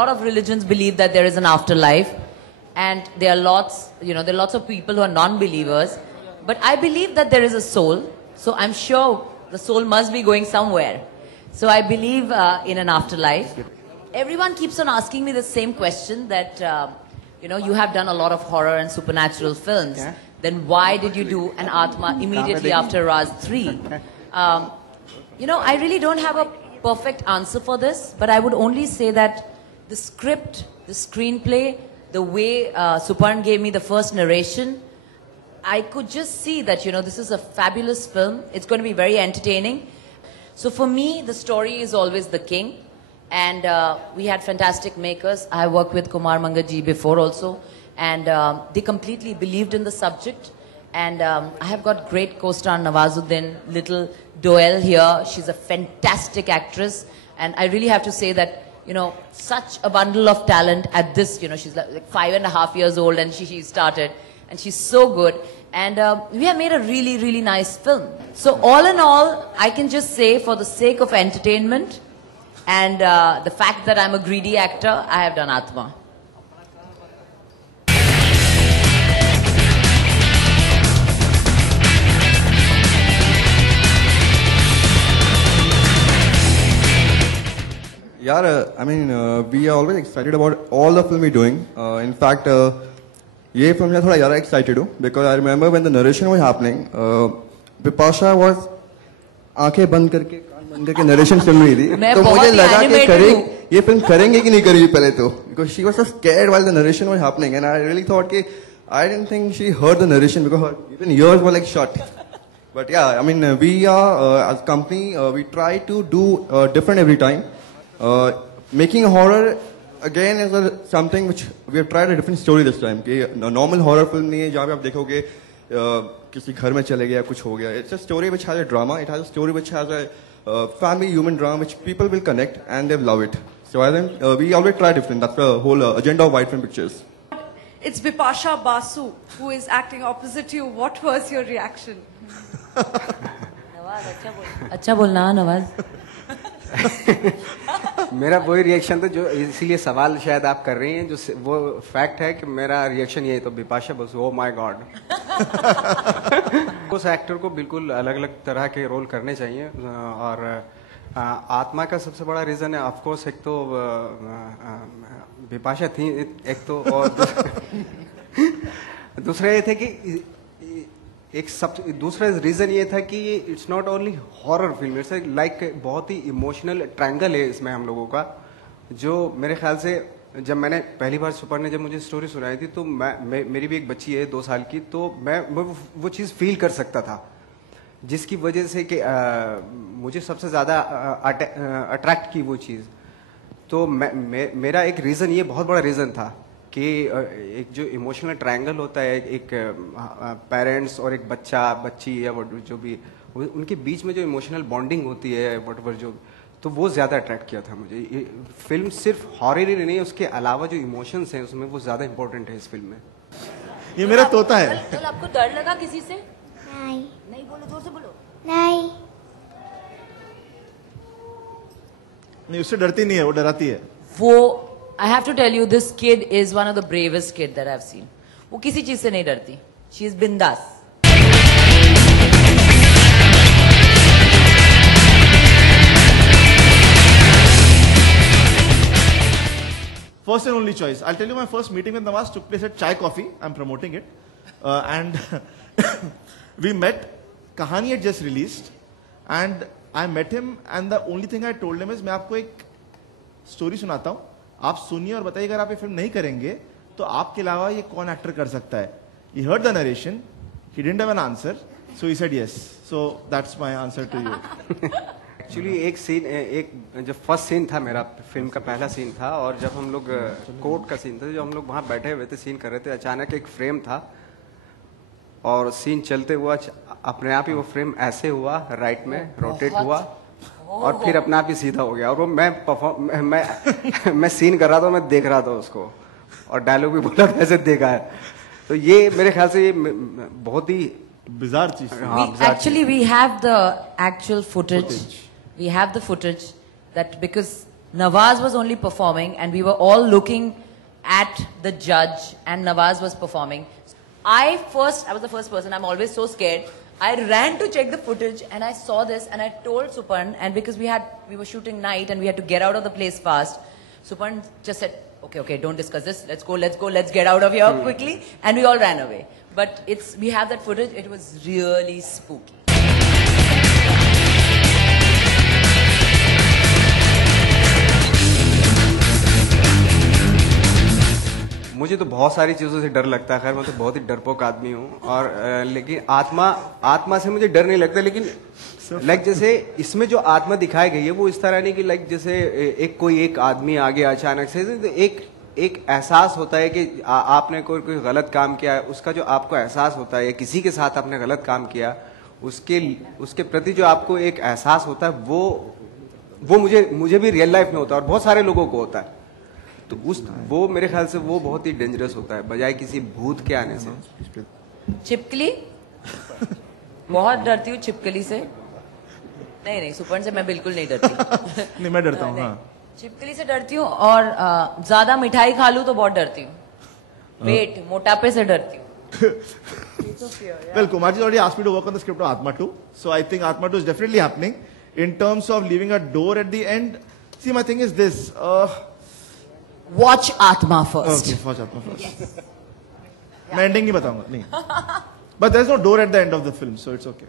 lot of religions believe that there is an afterlife, and there are lots, there are lots of people who are non-believers. But I believe that there is a soul, so I'm sure the soul must be going somewhere. So I believe in an afterlife. Everyone keeps on asking me the same question that, you have done a lot of horror and supernatural films. Yeah. Then why did you do an Atma immediately after Raz 3? I really don't have a perfect answer for this, but I would only say that the script, the screenplay, the way Suparn gave me the first narration, I could just see that, this is a fabulous film. It's going to be very entertaining. So for me, the story is always the king. And we had fantastic makers. I worked with Kumar Mangaji before also. And they completely believed in the subject. And I have got great co-star Nawazuddin, little Doel here. She's a fantastic actress. And I really have to say that, such a bundle of talent at this, she's like 5.5 years old and she started. And she's so good. And we have made a really, really nice film. So all in all, I can just say for the sake of entertainment and the fact that I'm a greedy actor, I have done Atma. Yeah, we are always excited about all the film we're doing. In fact, ये film मैं थोड़ा ज़्यादा excited हूँ because I remember when the narration was happening, Bipasha was आंखें बंद करके कान बंद करके narration सुन रही थी तो मुझे लगा कि ये film करेंगे कि नहीं करेंगे पहले तो because she was so scared while the narration was happening and I really thought कि I didn't think she heard the narration because her even ears were like shut. But yeah, we are as a company we try to do different every time. Making a horror again is something which we have tried a different story this time. कि normal horror film नहीं है जहाँ पे आप देखोगे किसी घर में चले गया कुछ हो गया. It's a story which has a drama. It has a story which has a family human drama which people will connect and they love it. So I think we always try different. That's the whole agenda of White Film Pictures. It's Bipasha Basu who is acting opposite you. What was your reaction? Nawaz अच्छा बोलना नवाज. मेरा वही reaction था जो इसीलिए सवाल शायद आप कर रही हैं जो वो फैक्ट है कि मेरा रिएक्शन यही तो Bipasha Basu oh my God. उस एक्टर को बिल्कुल अलग अलग तरह के रोल करने चाहिए और आत्मा का सबसे बड़ा रीजन है ऑफ कोर्स एक तो बिपाशा थी एक तो और दूसरा ये थे कि दूसरा रीजन ये था कि it's not only horror film it's like बहुत ही इमोशनल ट्रायंगल है इसमें हम लोगों का जो मेरे ख्याल से जब मैंने पहली बार सुपर ने जब मुझे स्टोरी सुनाई थी तो मेरी भी एक बच्ची है 2 साल की तो मैं वो चीज़ फील कर सकता था जिसकी वजह से कि मुझे सबसे ज़्यादा अट्रैक्ट की वो चीज़. तो मेरा एक रीज़न ये बहुत बड़ा रीज़न था कि एक जो इमोशनल ट्रायंगल होता है एक पेरेंट्स और एक बच्ची या जो भी उनके बीच में जो इमोशनल बॉन्डिंग होती है वटएवर जो तो वो ज़्यादा अट्रैक्ट किया था मुझे. ये फिल्म सिर्फ हॉरर ही नहीं उसके अलावा जो इमोशंस हैं उसमें वो ज़्यादा इंपॉर्टेंट है इस फिल्म में. ये मेरा तोता है. कल आपको डर लगा किसी से? नहीं बोलो जोर से बोलो. नहीं उससे डरती नहीं है वो डराती है. वो I have to tell you, this kid is one of the bravest kid that I've seen. वो किसी चीज से नहीं डरती. She is bindas. First and only choice. I'll tell you my first meeting with Nawaz took place at Chai Coffee. I'm promoting it. And we met. Kahani had just released. And I met him and the only thing I told him is मैं आपको एक story सुनाता हूँ. आप सुनिए और बताइए अगर आप ये फिल्म नहीं करेंगे तो आपके अलावा ये कौन एक्टर कर सकता है. He heard the narration, he didn't have an answer, so he said yes. So that's my answer to you. Actually एक जब फर्स्ट सीन था मेरा फिल्म का पहला सीन था और जब हम लोग कोर्ट का सीन था जब हम लोग वहाँ बैठे हुए थे सीन कर रहे थे अचानक एक फ्रेम था और सीन चलते हुआ अपने आप ही वो फ्रेम ऐसे हुआ राइट में रोटेट हुआ और फिर अपने आप ही सीधा हो गया और वो मैं सीन कर रहा था मैं देख रहा था उसको और डायलॉग भी बोला ऐसे देखा है. तो ये मेरे ख्याल से ये बहुत ही bizarre चीज. Actually we have the actual footage. We have the footage that because Nawaz was only performing and we were all looking at the judge and Nawaz was performing. I was the first person, I'm always so scared. I ran to check the footage and I saw this and I told Suparn, and because we were shooting night and we had to get out of the place fast, Suparn just said, okay, don't discuss this, let's go, let's get out of here quickly, and we all ran away. But we have that footage, it was really spooky. मुझे तो बहुत सारी चीज़ों से डर लगता है, खैर मैं तो बहुत ही डरपोक आदमी हूँ, और लेकिन आत्मा से मुझे डर नहीं लगता, लेकिन लाइक जैसे इसमें जो आत्मा दिखाई गई है वो इस तरह नहीं कि लाइक जैसे कोई एक आदमी आ गया अचानक से, एक एहसास होता है कि आपने कोई गलत काम किया है, उसका जो आपको एहसास होता है, किसी के साथ आपने गलत काम किया, उसके प्रति जो आपको एक एहसास होता है वो मुझे भी रियल लाइफ में होता है और बहुत सारे लोगों को होता है। तो वो मेरे ख्याल से वो बहुत ही डेंजरस होता है बजाय किसी भूत के आने से। छिपकली बहुत डरती हूँ छिपकली से। नहीं सुपर्ण से मैं बिल्कुल नहीं डरती। नहीं मैं डरता हूँ। छिपकली से डरती हूँ और ज्यादा मिठाई खा लूँ तो बहुत डरती हूँ। वेट मोटापे से डरती हूँ। Well, Kumar ji already asked me to work on the script of Atma 2, so I think Atma 2 is definitely happening. In terms of leaving a door at the end, see, my thing is this. Watch Atma first. Okay, watch Atma first. Yes. मैं ending नहीं बताऊंगा, नहीं. But there's no door at the end of the film, so it's okay.